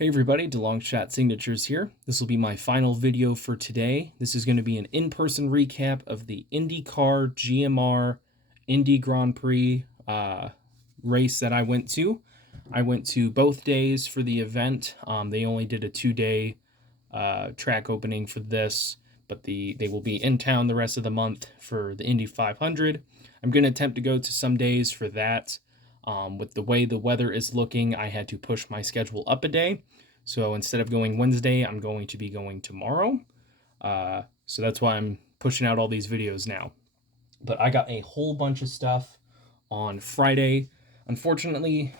Hey everybody, DeLongShot Signatures here. This will be my final video for today. This is going to be an in-person recap of the IndyCar GMR Indy Grand Prix race that I went to. I went to both days for the event. They only did a 2-day track opening for this, but they will be in town the rest of the month for the Indy 500. I'm going to attempt to go to some days for that. With the way the weather is looking, I had to push my schedule up a day. So instead of going Wednesday, I'm going to be going tomorrow. So that's why I'm pushing out all these videos now. But I got a whole bunch of stuff on Friday. Unfortunately,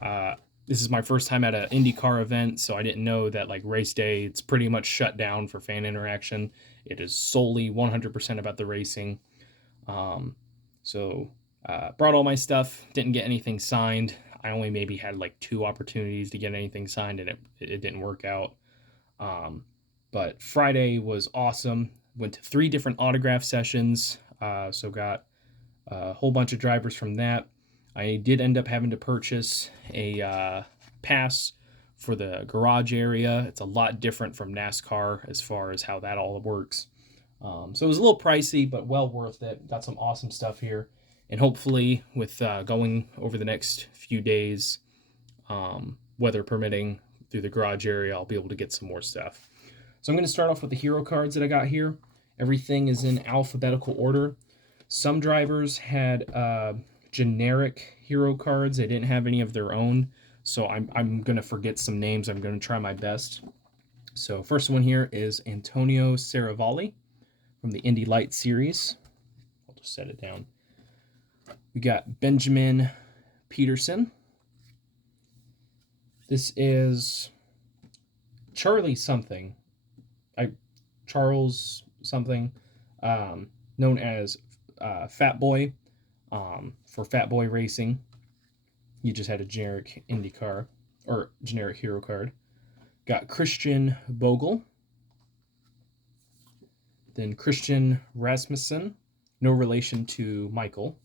this is my first time at an IndyCar event, so I didn't know that like race day, it's pretty much shut down for fan interaction. It is solely 100% about the racing. Brought all my stuff, didn't get anything signed. I only maybe had like 2 opportunities to get anything signed, and it didn't work out. But Friday was awesome. Went to 3 different autograph sessions, so got a whole bunch of drivers from that. I did end up having to purchase a pass for the garage area. It's a lot different from NASCAR as far as how that all works. So it was a little pricey, but well worth it. Got some awesome stuff here. And hopefully with going over the next few days, weather permitting, through the garage area, I'll be able to get some more stuff. So I'm going to start off with the hero cards that I got here. Everything is in alphabetical order. Some drivers had generic hero cards. They didn't have any of their own. So I'm going to forget some names. I'm going to try my best. So first one here is Antonio Ceravali from the Indy Light series. I'll just set it down. We got Benjamin Peterson. This is Charlie something. Charles something, known as Fat Boy, for Fat Boy Racing. He just had a generic IndyCar, or generic hero card. Got Christian Bogle. Then Christian Rasmussen, no relation to Michael.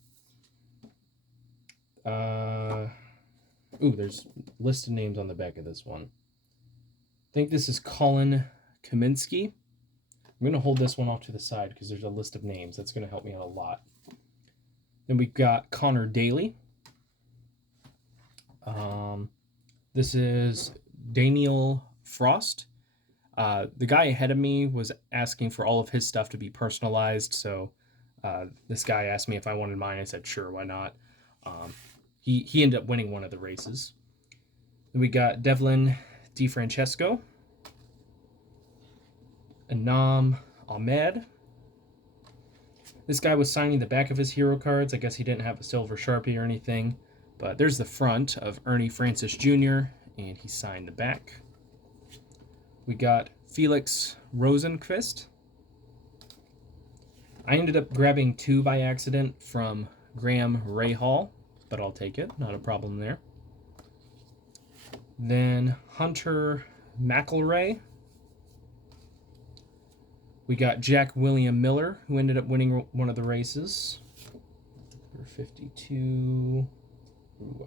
There's listed names on the back of this one. I think this is Colin Kaminsky. I'm going to hold this one off to the side because there's a list of names. That's going to help me out a lot. Then we've got Connor Daly. This is Daniel Frost. The guy ahead of me was asking for all of his stuff to be personalized, so this guy asked me if I wanted mine. I said, sure, why not? He ended up winning one of the races. Then we got Devlin DeFrancesco, Anam Ahmed. This guy was signing the back of his hero cards. I guess he didn't have a silver Sharpie or anything, but there's the front of Ernie Francis Jr., and he signed the back. We got Felix Rosenquist. I ended up grabbing 2 by accident from Graham Rahal, but I'll take it. Not a problem there. Then Hunter McElroy. We got Jack William Miller, who ended up winning one of the races. Number 52. Ooh,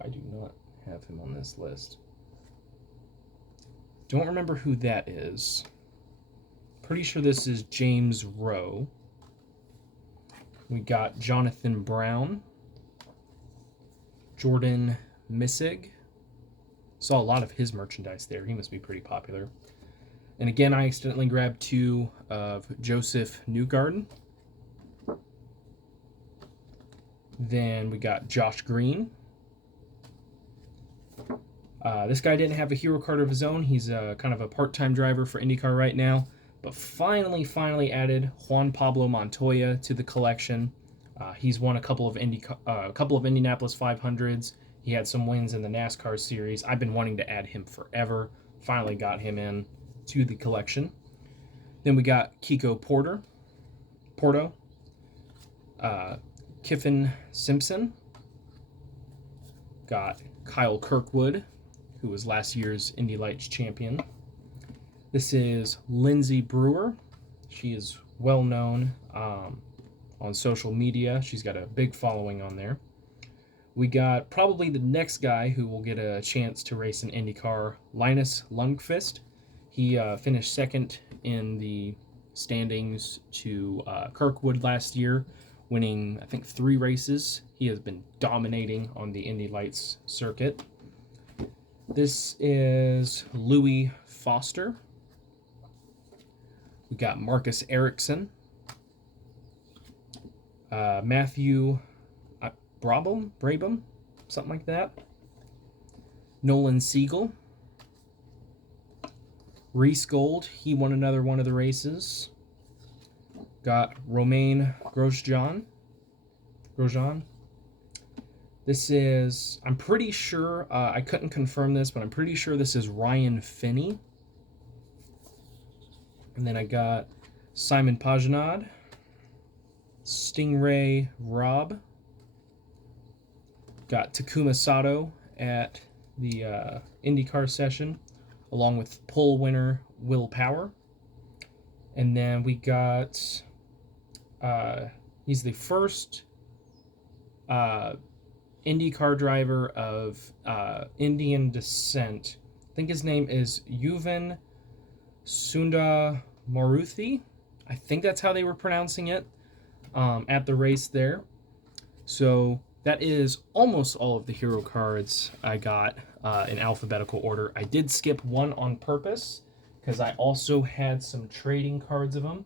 I do not have him on this list. Don't remember who that is. Pretty sure this is James Rowe. We got Jonathan Brown. Jordan Missig. Saw a lot of his merchandise there. He must be pretty popular. And again, I accidentally grabbed 2 of Joseph Newgarden. Then we got Josh Green. This guy didn't have a hero card of his own. He's kind of a part-time driver for IndyCar right now. But finally added Juan Pablo Montoya to the collection. He's won a couple of Indianapolis 500s. He had some wins in the NASCAR series. I've been wanting to add him forever. Finally got him in to the collection. Then we got Kiko Porto, Kiffin Simpson. Got Kyle Kirkwood, who was last year's Indy Lights champion. This is Lindsay Brewer. She is well known on social media. She's got a big following on there. We got probably the next guy who will get a chance to race an IndyCar, Linus Lungfist. He finished second in the standings to Kirkwood last year, winning, I think, 3 races. He has been dominating on the Indy Lights circuit. This is Louis Foster. We got Marcus Ericsson. Matthew Brabham, something like that. Nolan Siegel. Reese Gold, he won another one of the races. Got Romain Grosjean. This is, I'm pretty sure, I couldn't confirm this, but I'm pretty sure this is Ryan Finney. And then I got Simon Pagenaud, Stingray Robb. Got Takuma Sato at the IndyCar session, along with pole winner Will Power. And then we got, he's the first IndyCar driver of Indian descent. I think his name is Yuvan Sundamaruthi. I think that's how they were pronouncing it at the race there. So that is almost all of the hero cards I got in alphabetical order. I did skip one on purpose because I also had some trading cards of them.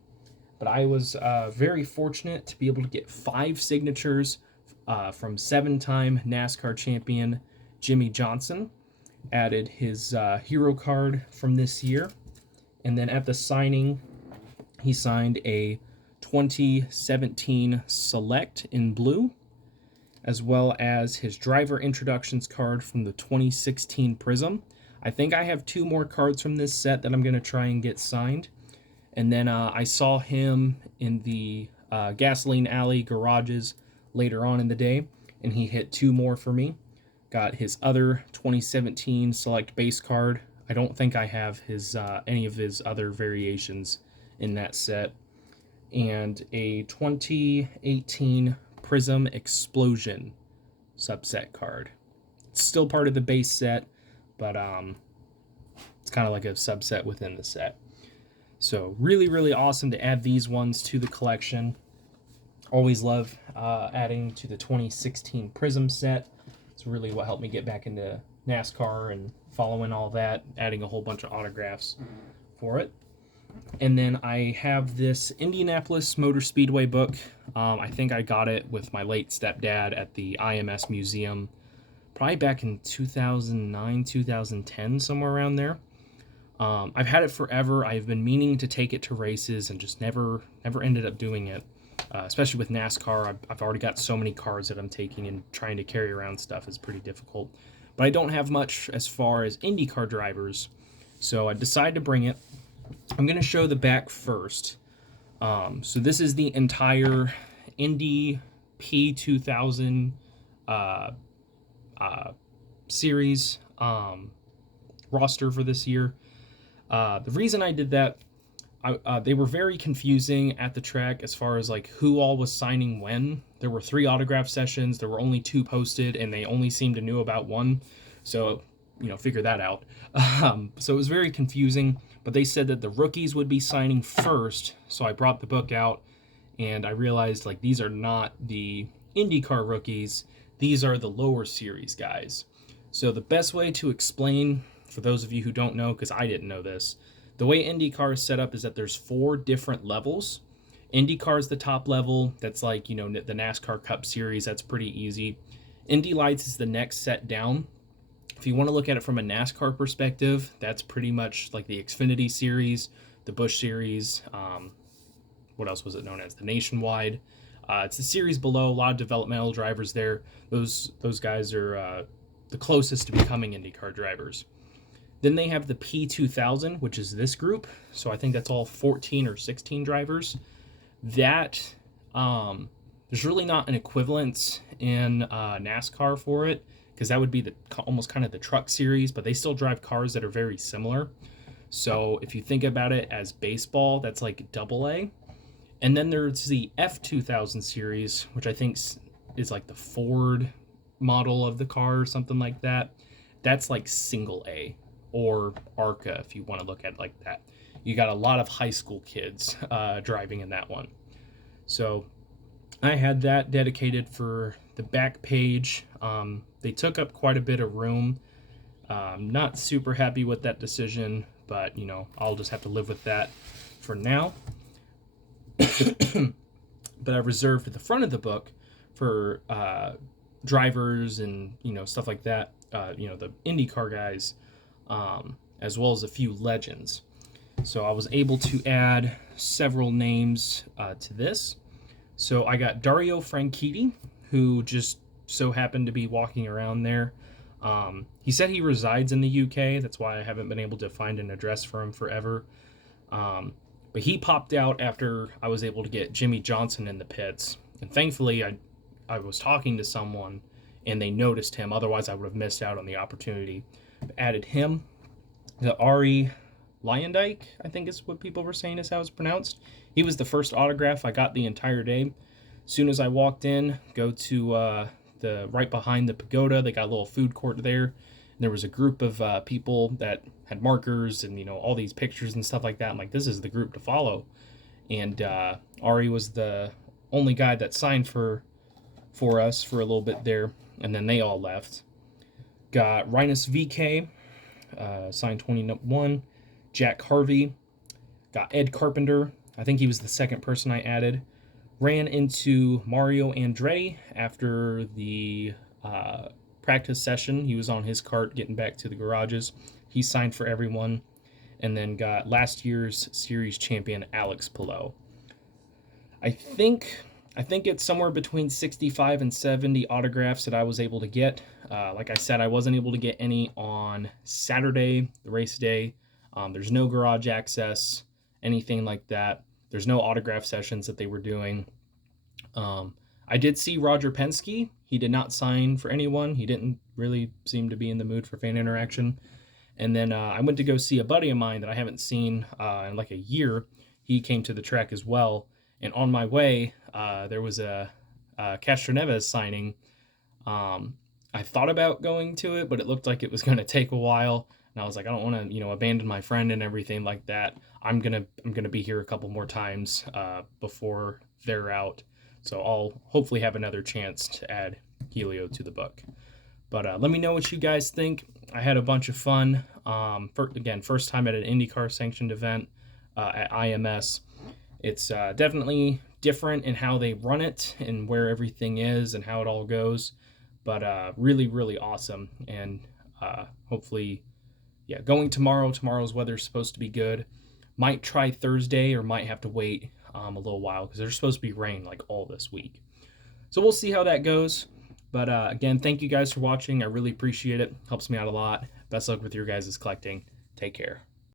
But I was very fortunate to be able to get 5 signatures from 7-time NASCAR champion Jimmy Johnson. Added his hero card from this year. And then at the signing, he signed a 2017 Select in blue, as well as his driver introductions card from the 2016 Prism. I think I have 2 more cards from this set that I'm going to try and get signed. And then I saw him in the Gasoline Alley garages later on in the day, and he hit 2 more for me. Got his other 2017 Select base card. I don't think I have his any of his other variations in that set. And a 2018 Prism Explosion subset card. It's still part of the base set, but it's kind of like a subset within the set. So really, really awesome to add these ones to the collection. Always love adding to the 2016 Prism set. It's really what helped me get back into NASCAR and following all that, adding a whole bunch of autographs for it. And then I have this Indianapolis Motor Speedway book. I think I got it with my late stepdad at the IMS Museum, probably back in 2009, 2010, somewhere around there. I've had it forever. I've been meaning to take it to races and just never ended up doing it. Especially with NASCAR, I've already got so many cars that I'm taking, and trying to carry around stuff is pretty difficult. But I don't have much as far as IndyCar drivers, so I decided to bring it. I'm going to show the back first. So this is the entire Indy P2000 series roster for this year. The reason I did that, they were very confusing at the track as far as like who all was signing when. There were 3 autograph sessions. There were only 2 posted, and they only seemed to know about one. So, figure that out. So it was very confusing, but they said that the rookies would be signing first. So I brought the book out, and I realized like these are not the IndyCar rookies. These are the lower series guys. So the best way to explain, for those of you who don't know, because I didn't know this, the way IndyCar is set up is that there's 4 different levels. IndyCar is the top level. That's like, the NASCAR Cup Series. That's pretty easy. Indy Lights is the next set down. If you want to look at it from a NASCAR perspective, that's pretty much like the Xfinity Series, the Busch Series. What else was it known as? The Nationwide. It's the series below. A lot of developmental drivers there. Those guys are the closest to becoming IndyCar drivers. Then they have the P2000, which is this group. So I think that's all 14 or 16 drivers. That, there's really not an equivalence in NASCAR for it, because that would be almost kind of the truck series, but they still drive cars that are very similar. So if you think about it as baseball, that's like AA. And then there's the F2000 series, which I think is like the Ford model of the car or something like that. That's like single A, or ARCA if you want to look at it like that. You got a lot of high school kids driving in that one. So I had that dedicated for the back page. They took up quite a bit of room. Not super happy with that decision, but I'll just have to live with that for now. But I reserved for the front of the book for drivers and stuff like that. The IndyCar guys, as well as a few legends. So I was able to add several names to this. So I got Dario Franchitti, who just so happened to be walking around there. He said he resides in the UK. That's why I haven't been able to find an address for him forever. But he popped out after I was able to get Jimmy Johnson in the pits. And thankfully, I was talking to someone and they noticed him. Otherwise, I would have missed out on the opportunity. Added him. The Ari Lyondike, I think is what people were saying is how it's pronounced. He was the first autograph I got the entire day. As soon as I walked in, go to the right behind the pagoda, they got a little food court there. And there was a group of people that had markers and all these pictures and stuff like that. I'm like, this is the group to follow. And Ari was the only guy that signed for us for a little bit there, and then they all left. Got Linus VK, signed 21. Jack Harvey. Got Ed Carpenter. I think he was the second person I added. Ran into Mario Andretti after the practice session. He was on his cart getting back to the garages. He signed for everyone. And then got last year's series champion Alex Palou. I think it's somewhere between 65 and 70 autographs that I was able to get. Like I said, I wasn't able to get any on Saturday, the race day. There's no garage access, anything like that. There's no autograph sessions that they were doing. I did see Roger Penske. He did not sign for anyone. He didn't really seem to be in the mood for fan interaction. And then I went to go see a buddy of mine that I haven't seen in like a year. He came to the track as well. And on my way, there was a Castroneves signing. I thought about going to it, but it looked like it was going to take a while. And I was like, I don't want to, abandon my friend and everything like that. I'm gonna be here a couple more times before they're out. So I'll hopefully have another chance to add Helio to the book. But let me know what you guys think. I had a bunch of fun. First time at an IndyCar sanctioned event at IMS. It's definitely different in how they run it and where everything is and how it all goes. But really, really awesome. And hopefully, going tomorrow. Tomorrow's weather's supposed to be good. Might try Thursday or might have to wait a little while because there's supposed to be rain like all this week. So we'll see how that goes. But again, thank you guys for watching. I really appreciate it. Helps me out a lot. Best luck with your guys' collecting. Take care.